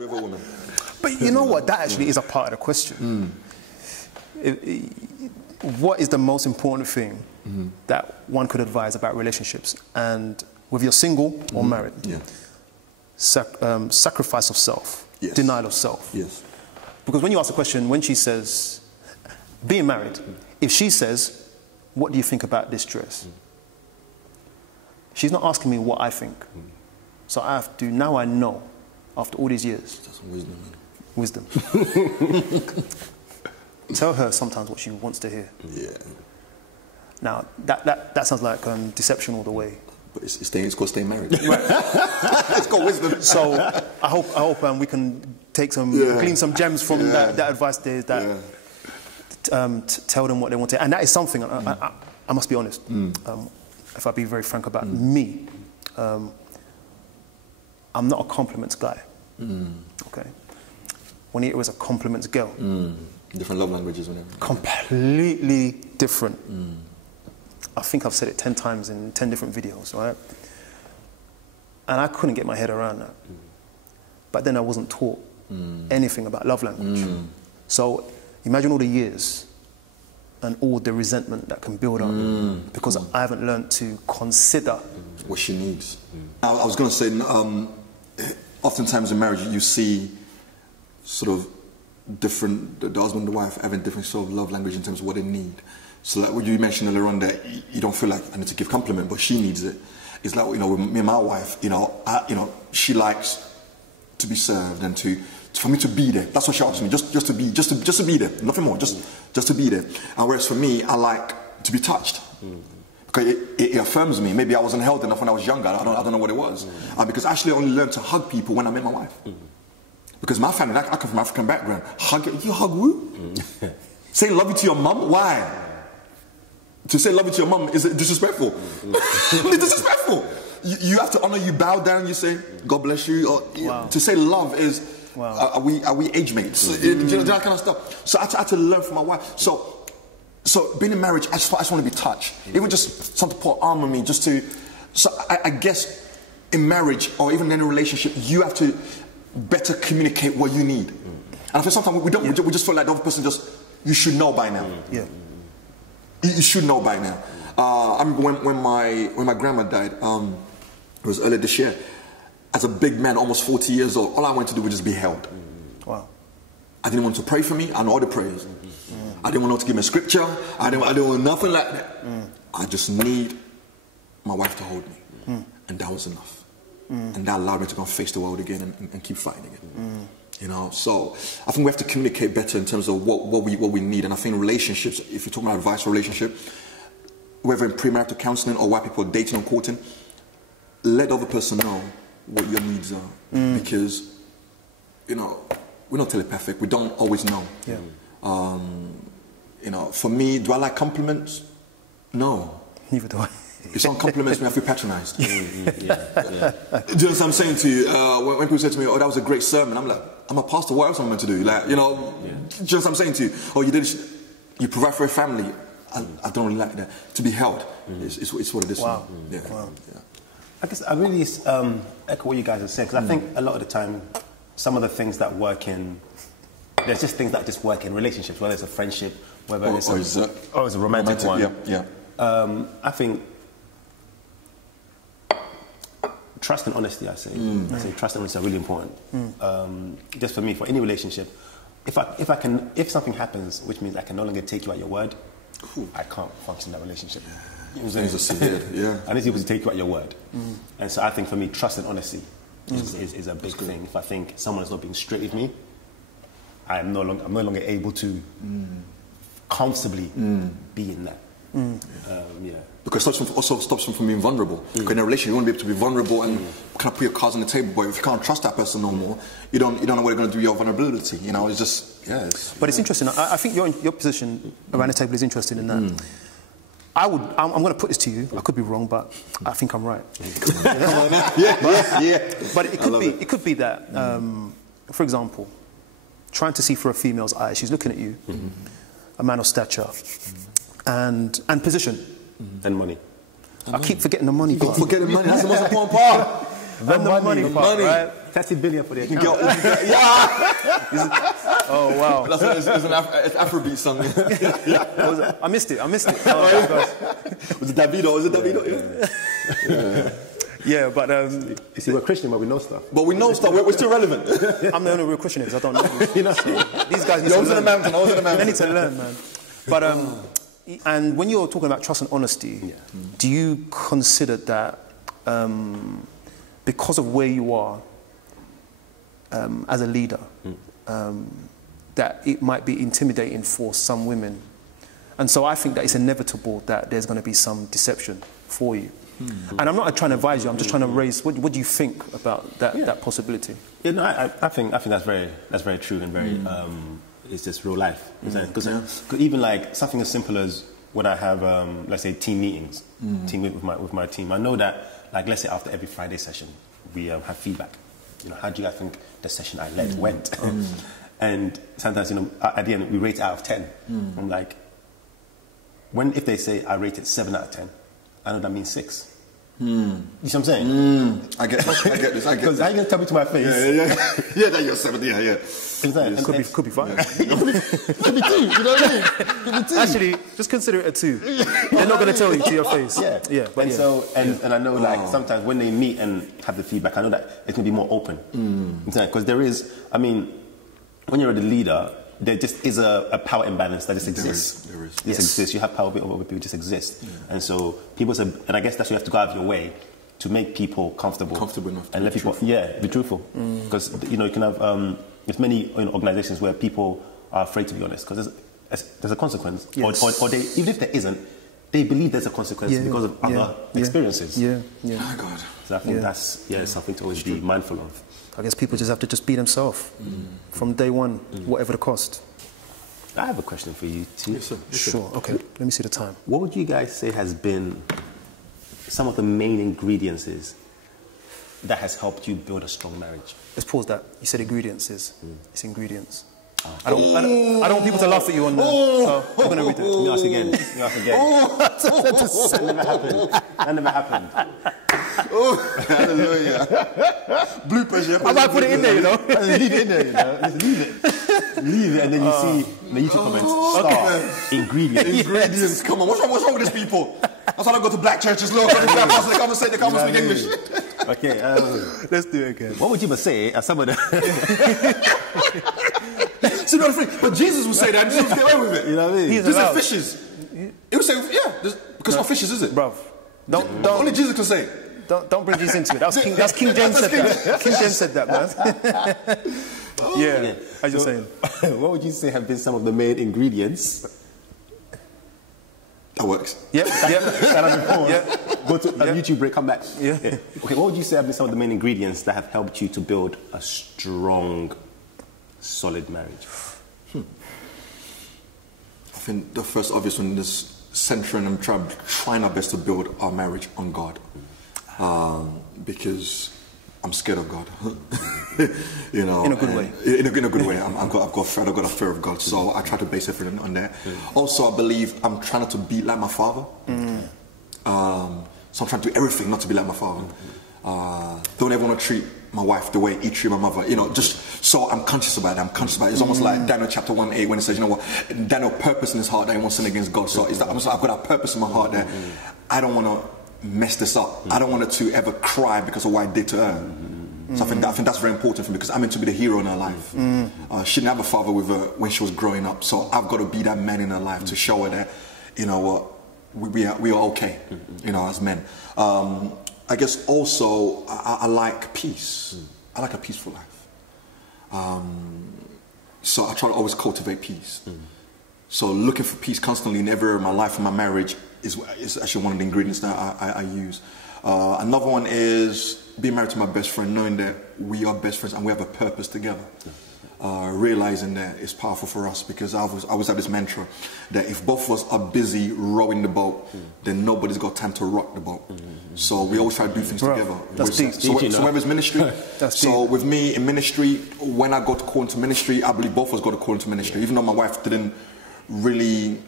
with a woman. But you know what? That actually is a part of the question. What is the most important thing that one could advise about relationships? And whether you're single or married, sacrifice of self, denial of self. Yes. Because when you ask the question, when she says, being married, if she says, what do you think about this dress? She's not asking me what I think. So I have to, now I know, after all these years. That's some wisdom, man. Wisdom. Tell her sometimes what she wants to hear. Yeah. Now, that sounds like deception all the way. But it's called staying married. Right. It's called wisdom. So I hope we can take glean some gems from that advice there. Tell them what they want to, and that is something. I must be honest. If I be very frank about me, I'm not a compliments guy. Okay. When it was a compliments girl. Different love languages, whatever. Completely different. I think I've said it 10 times in 10 different videos, right? And I couldn't get my head around that. But then I wasn't taught anything about love language. So imagine all the years and all the resentment that can build up because I haven't learned to consider what she needs. I was going to say, oftentimes in marriage you see sort of different, the husband and the wife having different sort of love language in terms of what they need. So like what you mentioned earlier on, that you don't feel like I need to give compliment, but she needs it. It's like, you know, with me and my wife, she likes to be served and for me to be there. That's what she asks me, just to be there, nothing more, just to be there. And whereas for me, I like to be touched. Because it affirms me. Maybe I wasn't held enough when I was younger. I don't know what it was. Because I actually only learned to hug people when I met my wife. Because my family, I come from an African background. You hug who? Say love you to your mum? Why? To say love you to your mum, is it disrespectful? It's disrespectful. You have to honor, you bow down, you say, God bless you. Or, to say love is, are we age mates? Do you know that kind of stuff? So I had to learn from my wife. So being in marriage, I just want to be touched. Even just something to put an arm on me, just to... So I guess in marriage, or even in a relationship, you have to better communicate what you need. And I feel sometimes we don't. We just feel like the other person you should know by now. You should know by now. I remember when my grandma died, it was earlier this year. As a big man, almost 40 years old, all I wanted to do was just be held. Wow. I didn't want to pray for me. I know all the prayers. I didn't want to give me a scripture. I didn't want nothing like that. I just need my wife to hold me. And that was enough. And that allowed me to go and face the world again and keep fighting again. You know, so I think we have to communicate better in terms of what we need. And I think relationships, if you're talking about advice for relationship, whether in premarital counseling or while people are dating or courting, let the other person know what your needs are. Because, you know, we're not telepathic. We don't always know. You know, for me, do I like compliments? No. Neither do I. If someone compliments me, I feel patronized. Do you know what I'm saying to you? When people say to me, oh, that was a great sermon, I'm like, I'm a pastor, what else am I meant to do? Like, you know, do you know what I'm saying to you? Oh, you provide for a family. I don't really like that. To be held, it's what it is. Wow. I guess I really echo what you guys have said, because I think a lot of the time, some of the things that work there's just things that just work in relationships, whether it's a friendship, whether it's a romantic one. I think trust and honesty, I say trust and honesty are really important. Just for me, for any relationship, if something happens, which means I can no longer take you at your word, I can't function in that relationship. I need people to take you at your word. And so I think for me, trust and honesty is a big thing. If I think someone is not being straight with me, I'm no longer able to comfortably be in that. Because it also stops them from being vulnerable. Because in a relationship, you want to be able to be vulnerable and kind of put your cards on the table. But if you can't trust that person no more, you don't know what you're going to do with your vulnerability. You know, it's just But it's interesting. I think your position around the table is interesting in that. I'm going to put this to you. I could be wrong, but I think I'm right. But it could be that, for example, trying to see through a female's eyes, she's looking at you, a man of stature, and position. And money. I keep forgetting the money part. Forget the money, that's the most important part. The money part, right? 30 billion for the You account. can get, yeah. Oh, wow. It's an Afrobeat song. What was it? I missed it. Oh, my gosh. Was it Davido? Was it Davido? Yeah, but You see, we're Christian, but we know stuff. But we know stuff. We're still relevant. I'm the only real Christian because I don't know. You know? These guys need I to was in the learn. mountain. I was in the They mountain. need to learn, man. But and when you're talking about trust and honesty, do you consider that because of where you are as a leader, that it might be intimidating for some women? And so I think that it's inevitable that there's going to be some deception for you. And I'm not trying to advise you. I'm just trying to raise. What do you think about that possibility? Yeah, no, I think that's very true and very it's just real life. Because even like something as simple as when I have let's say team meetings, team with my team, I know that like let's say after every Friday session we have feedback. You know, how do you guys think the session I led went? And sometimes at the end we rate it out of 10. I'm like, if they say I rate it 7 out of 10, I know that means 6. You see what I'm saying? I get this. Because how you going to tell me to my face? Yeah, that you're 7. Yeah. Could be 5. Could be 2. You know what I mean? Could be 2. Actually, just consider it a 2. They're not going to tell you to your face. Yeah. But and so and I know like sometimes when they meet and have the feedback, I know that it's going to be more open. Because there is, I mean, when you're the leader, there just is a power imbalance that just exists. There is. It exists. You have power over people, just exist. And so people say, and I guess that's why you have to go out of your way to make people comfortable enough to and let people, be truthful. Because you can have there's many organizations where people are afraid to be honest because there's a consequence, or they, even if there isn't, they believe there's a consequence because of other experiences. Yeah. Oh God. So I think that's something to always be mindful of. I guess people just have to just be themselves from day one, whatever the cost. I have a question for you too. Yes, sir. Sure. Okay. Let me see the time. What would you guys say has been some of the main ingredients that has helped you build a strong marriage? Let's pause that. You said ingredients. It's ingredients. I don't want people to laugh at you on that. So I'm going to read it. You ask again. That never happened. That never happened. Oh, hallelujah. Bloopers, yeah. I might put it in there, Leave it in there, Just leave it. Leave it, and then you see the YouTube comments. Ingredients. Ingredients. Come on, what's wrong with these people? That's why I go to black churches. Look, they can't speak English. Okay, let's do it again. What would you say as some of the... See, no, but Jesus would say that. Jesus would get away with it. You know what I mean? He said fishes. He would say, because not fishes, is it? Bruv. Only Jesus can say it. Don't bring Jesus into it. That's King James said that. King James said that, man. Yeah. As you're saying. What would you say have been some of the main ingredients? That works. Yep. Go to a YouTube break, come back. Yeah. Okay, what would you say have been some of the main ingredients that have helped you to build a strong, solid marriage? I think the first obvious one is centering and trying our best to build our marriage on God. Because I'm scared of God. In a good way. In a good way. I've got a fear of God, so I try to base everything on there. Also, I believe I'm trying not to be like my father. So I'm trying to do everything not to be like my father. Don't ever want to treat my wife the way he treated my mother. Just so I'm conscious about it. It's almost like Daniel chapter 1:8 when it says, Daniel purpose in his heart that he won't sin against God. So I've got that purpose in my heart that I don't want to mess this up. I don't want her to ever cry because of what I did to her. So I think that's very important for me because I'm meant to be the hero in her life. She didn't have a father with her when she was growing up, so I've got to be that man in her life to show her that, we are okay, as men. I guess also I like peace. I like a peaceful life. So I try to always cultivate peace. So looking for peace constantly in every area of my life and my marriage is actually one of the ingredients that I use. Another one is being married to my best friend, knowing that we are best friends and we have a purpose together. Realizing that it's powerful for us because I always have this mantra that if both of us are busy rowing the boat, then nobody's got time to rock the boat. So we always try to do things together. That's deep. So whether it's ministry, so with me in ministry, when I got to call into ministry, I believe both of us got to call into ministry. Even though my wife didn't really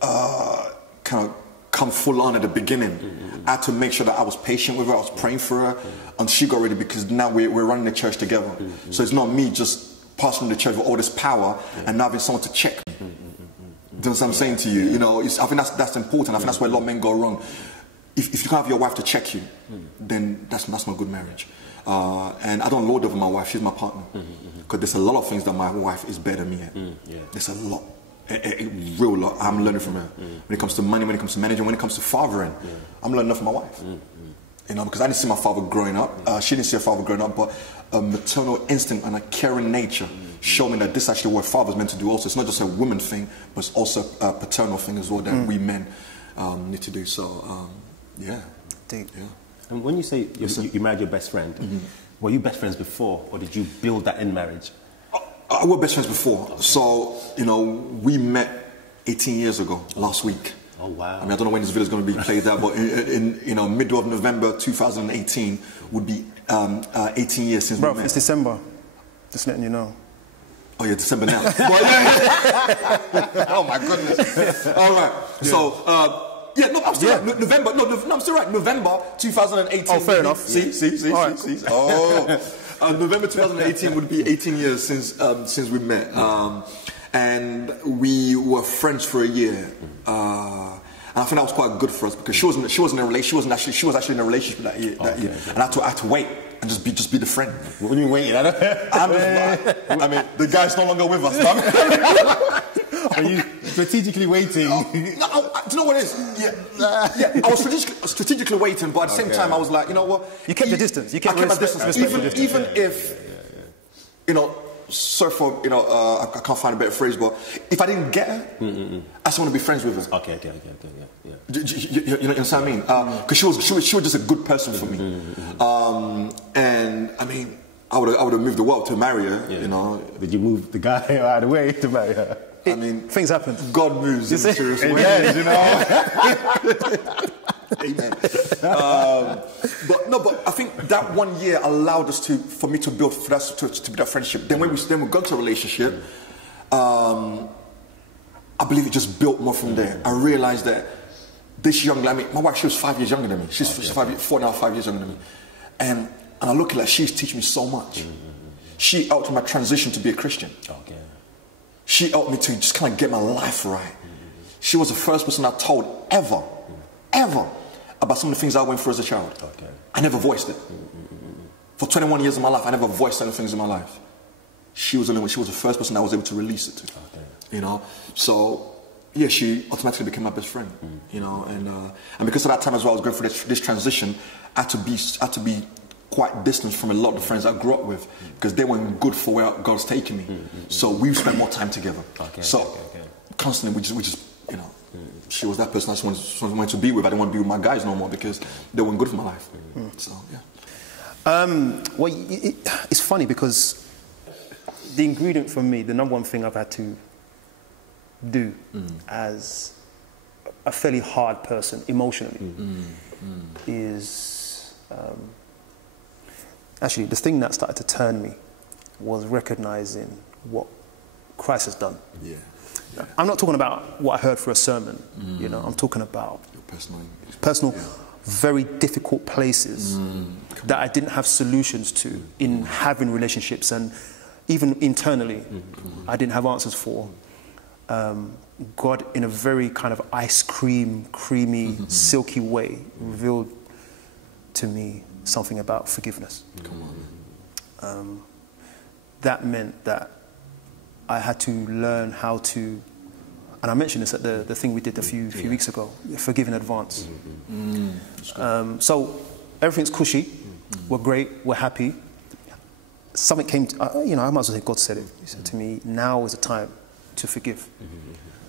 kind of come full on at the beginning. I had to make sure that I was patient with her, I was praying for her, and she got ready, because now we're running the church together. So it's not me just passing the church with all this power and now having someone to check. Do you know what I'm saying to you? You know, I think that's important. I think that's where a lot of men go wrong. If you can't have your wife to check you, then that's not good marriage. And I don't lord over my wife, she's my partner. Because there's a lot of things that my wife is better than me at. There's a lot. A real lot. I'm learning from her. When it comes to money, when it comes to managing, when it comes to fathering, I'm learning from my wife. You know, because I didn't see my father growing up. She didn't see her father growing up, but a maternal instinct and a caring nature showed me that this is actually what father's meant to do also. It's not just a woman thing, but it's also a paternal thing as well that we men need to do. So, yeah. Deep. Yeah. And when you say you married your best friend, were you best friends before, or did you build that in marriage? We were best friends before. Okay. So, you know, we met 18 years ago, last week. Oh, wow. I mean, I don't know when this video is going to be played out, but in you know, middle of November 2018 would be 18 years since we met. It's December. Just letting you know. Oh, yeah, December now. Oh, my goodness. All right. Yeah. So, yeah, no, I'm still right. November, no, I'm still right. November 2018. Oh, fair enough. See. Oh. November 2018 would be 18 years since we met, and we were friends for a year. And I think that was quite good for us, because she was actually in a relationship that year, and I had to wait and just be the friend. What do you mean waiting? I mean, the guy's no longer with us. Are you strategically waiting? Do you know what it is? Yeah. I was strategically waiting, but at the same time, I was like, you know what? You kept your distance. You kept my distance. Even if, you know, sorry for, you know, I can't find a better phrase, but if I didn't get her, I just want to be friends with her. Okay, yeah. You know what I mean? Because she was just a good person for me. And I mean, I would have moved the world to marry her. You know. Did you move the guy out of the way to marry her? I mean, things happen. God moves in mysterious ways, you know. Amen. But I think that 1 year allowed us for me to build that friendship. Then when we got to a relationship, I believe it just built more from there. I realized that this young lady, I mean, my wife, she was 5 years younger than me. She's 4.5 years younger than me, and I look at her, she's teaching me so much. She helped my transition to be a Christian. Okay. She helped me to just kind of get my life right. She was the first person I told ever about some of the things I went through as a child. Okay. I never voiced it. For 21 years of my life, I never voiced certain things in my life. She was the first person I was able to release it to. Okay. You know, so yeah, she automatically became my best friend. You know, and because of that time as well, I was going through this transition. I had to be quite distant from a lot of the friends I grew up with, because they weren't good for where God's taking me. So we've spent more time together. Constantly, we just you know, she was that person I just wanted to be with. I didn't want to be with my guys no more, because they weren't good for my life. So yeah. Well, it's funny, because the ingredient for me, the number one thing I've had to do as a fairly hard person emotionally is actually the thing that started to turn me was recognizing what Christ has done. Yeah. I'm not talking about what I heard through a sermon, you know, I'm talking about personal very difficult places that I didn't have solutions to in having relationships, and even internally I didn't have answers for. God, in a very kind of ice cream, creamy, silky way, revealed to me something about forgiveness. That meant that I had to learn how to, and I mentioned this at the thing we did a few weeks ago, forgive in advance. So everything's cushy, we're great, we're happy. Something came, you know, I might as well say God said it. He said to me, now is the time to forgive.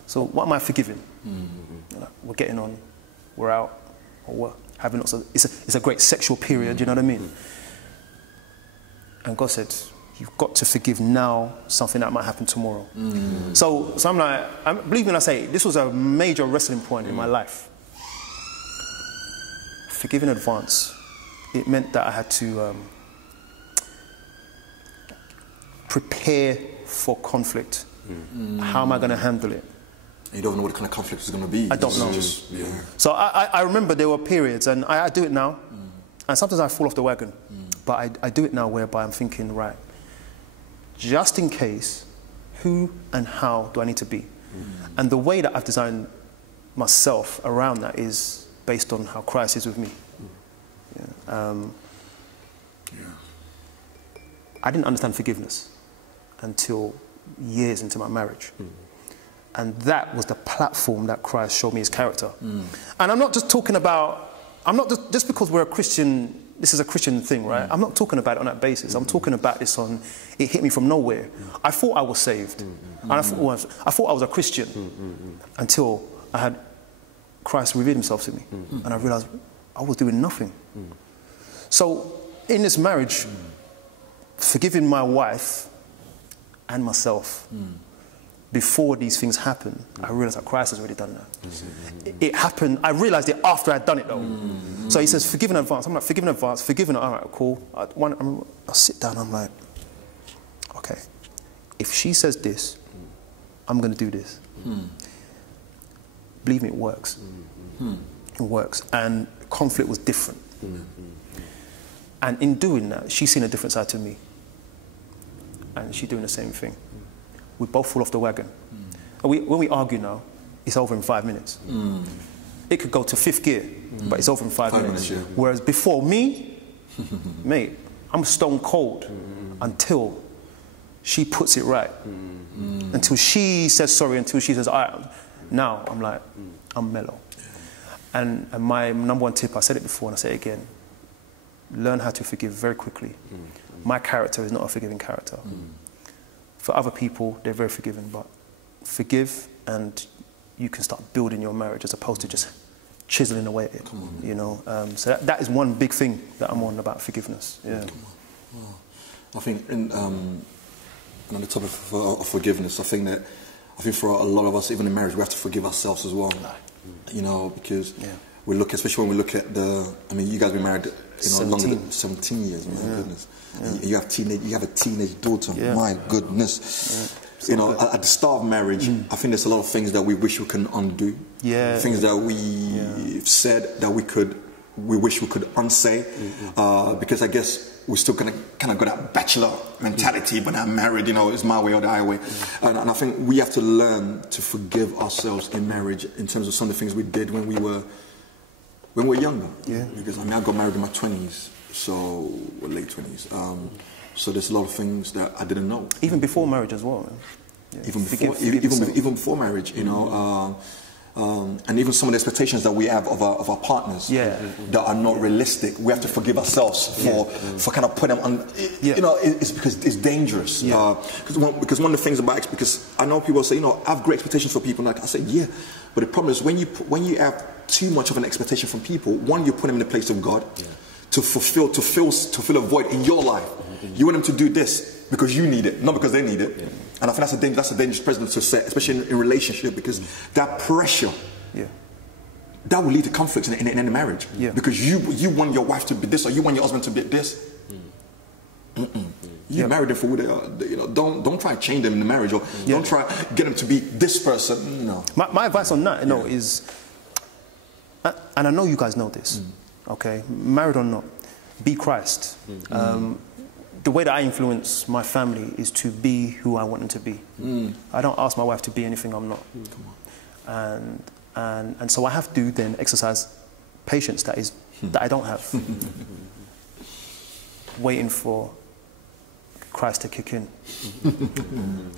So what am I forgiving? You know, we're getting on, we're out, or we're having lots of, it's a great sexual period, you know what I mean? And God said, you've got to forgive now something that might happen tomorrow. So I'm like, believe me when I say, this was a major wrestling point in my life. Forgive in advance. It meant that I had to prepare for conflict. How am I going to handle it? You don't know what kind of conflict is going to be. I don't know. So I remember there were periods, and I do it now, and sometimes I fall off the wagon, but I do it now whereby I'm thinking, right, just in case, who and how do I need to be? And the way that I've designed myself around that is based on how Christ is with me. I didn't understand forgiveness until years into my marriage. And that was the platform that Christ showed me his character. And I'm not just talking about, just because we're a Christian, this is a Christian thing, right? I'm not talking about it on that basis. I'm talking about this on, it hit me from nowhere. I thought I was saved. And I thought I was a Christian until I had Christ revealed himself to me. And I realized I was doing nothing. So in this marriage, forgiving my wife and myself, before these things happen, I realized that Christ has already done that. It happened, I realized it after I'd done it though. So he says, forgive in advance. I'm like, forgive in advance, forgive in, all right, cool. I sit down, I'm like, okay, if she says this, I'm gonna do this. Believe me, it works. It works. And conflict was different. And in doing that, she's seen a different side to me. And she's doing the same thing. We both fall off the wagon. And when we argue now, it's over in 5 minutes. It could go to 5th gear, but it's over in 5 minutes. Whereas before me, mate, I'm stone cold until she puts it right. Until she says sorry, until she says, all right. Now I'm like, I'm mellow. And my number one tip, I said it before and I say it again, learn how to forgive very quickly. My character is not a forgiving character. For other people, they're very forgiving, but forgive and you can start building your marriage as opposed to just chiseling away at it, you know. So that is one big thing that I'm on about forgiveness. Yeah. I think on the topic of forgiveness, I think for a lot of us, even in marriage, we have to forgive ourselves as well. You know, because we look, especially when we look at I mean, you guys been married, you know, longer than 17 years. My goodness. You have a teenage daughter. My goodness. You know, at the start of marriage, I think there's a lot of things that we wish we can undo. Things that we've said that we wish we could unsay. Because I guess we're still kind of got that bachelor mentality, but I'm married, you know, it's my way or the highway. And I think we have to learn to forgive ourselves in marriage in terms of some of the things we did when we were younger. Because I mean, I got married in my 20s, so late 20s. So there's a lot of things that I didn't know. Even before marriage as well. Even before marriage, you know. And even some of the expectations that we have of our partners that are not realistic, we have to forgive ourselves for kind of putting them on. You know, it's because it's dangerous. Because one of the things about because I know people say, you know, I have great expectations for people. Like I say, but the problem is when you have too much of an expectation from people, one, you put them in the place of God to fill a void in your life. You want them to do this because you need it, not because they need it. And I think that's a dangerous precedent to set, especially in relationship, because that pressure, that will lead to conflicts in any marriage. Because you want your wife to be this, or you want your husband to be this. You married them for who they are. You know, don't try to change them in the marriage, or don't try to get them to be this person. No. My advice on that, you know, is, and I know you guys know this, okay, married or not, be Christ. The way that I influence my family is to be who I want them to be. I don't ask my wife to be anything I'm not. And so I have to then exercise patience that I don't have. Waiting for Christ to kick in.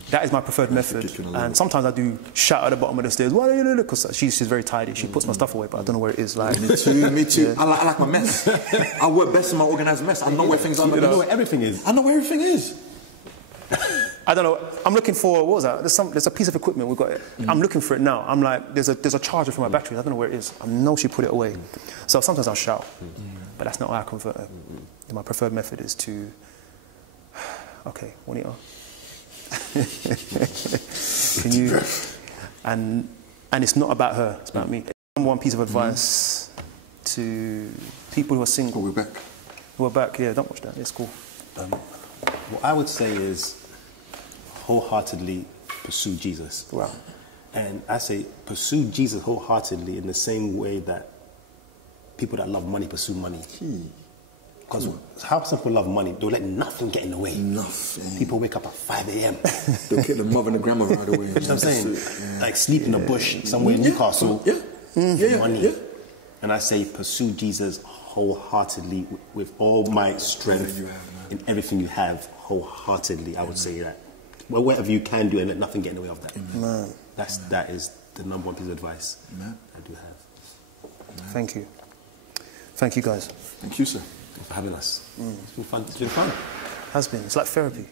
That is my preferred method. And sometimes I do shout at the bottom of the stairs, why do you do that? Because she's very tidy. She puts my stuff away, but I don't know where it is. Like, me too. I like my mess. I work best in my organized mess. I know where things are. You know where everything is. I know where everything is. I don't know. I'm looking for, what was that? There's a piece of equipment we've got it. I'm looking for it now. I'm like, there's a charger for my battery. I don't know where it is. I know she put it away. So sometimes I'll shout, but that's not how I convert her. My preferred method is to, okay, Juanita, can you, and it's not about her, it's about me. One piece of advice to people who are single. We're back. Who are back, don't watch that, it's cool. What I would say is wholeheartedly pursue Jesus. Wow. And I say, pursue Jesus wholeheartedly in the same way that people that love money pursue money. Because how some people love money, they'll let nothing get in the way. Nothing. People wake up at 5 a.m. They'll get the mother and the grandmother right away. You know what I'm saying? Like sleep in the bush somewhere in Newcastle. Money. And I say, pursue Jesus wholeheartedly with all my strength in everything you have, wholeheartedly. I would say that. Well, whatever you can do and let nothing get in the way of that. Man. That is the number one piece of advice I do have. Thank you. Thank you, guys. Thank you, sir. Thanks for having us. It's been fun. It's been fun. Has been. It's like therapy.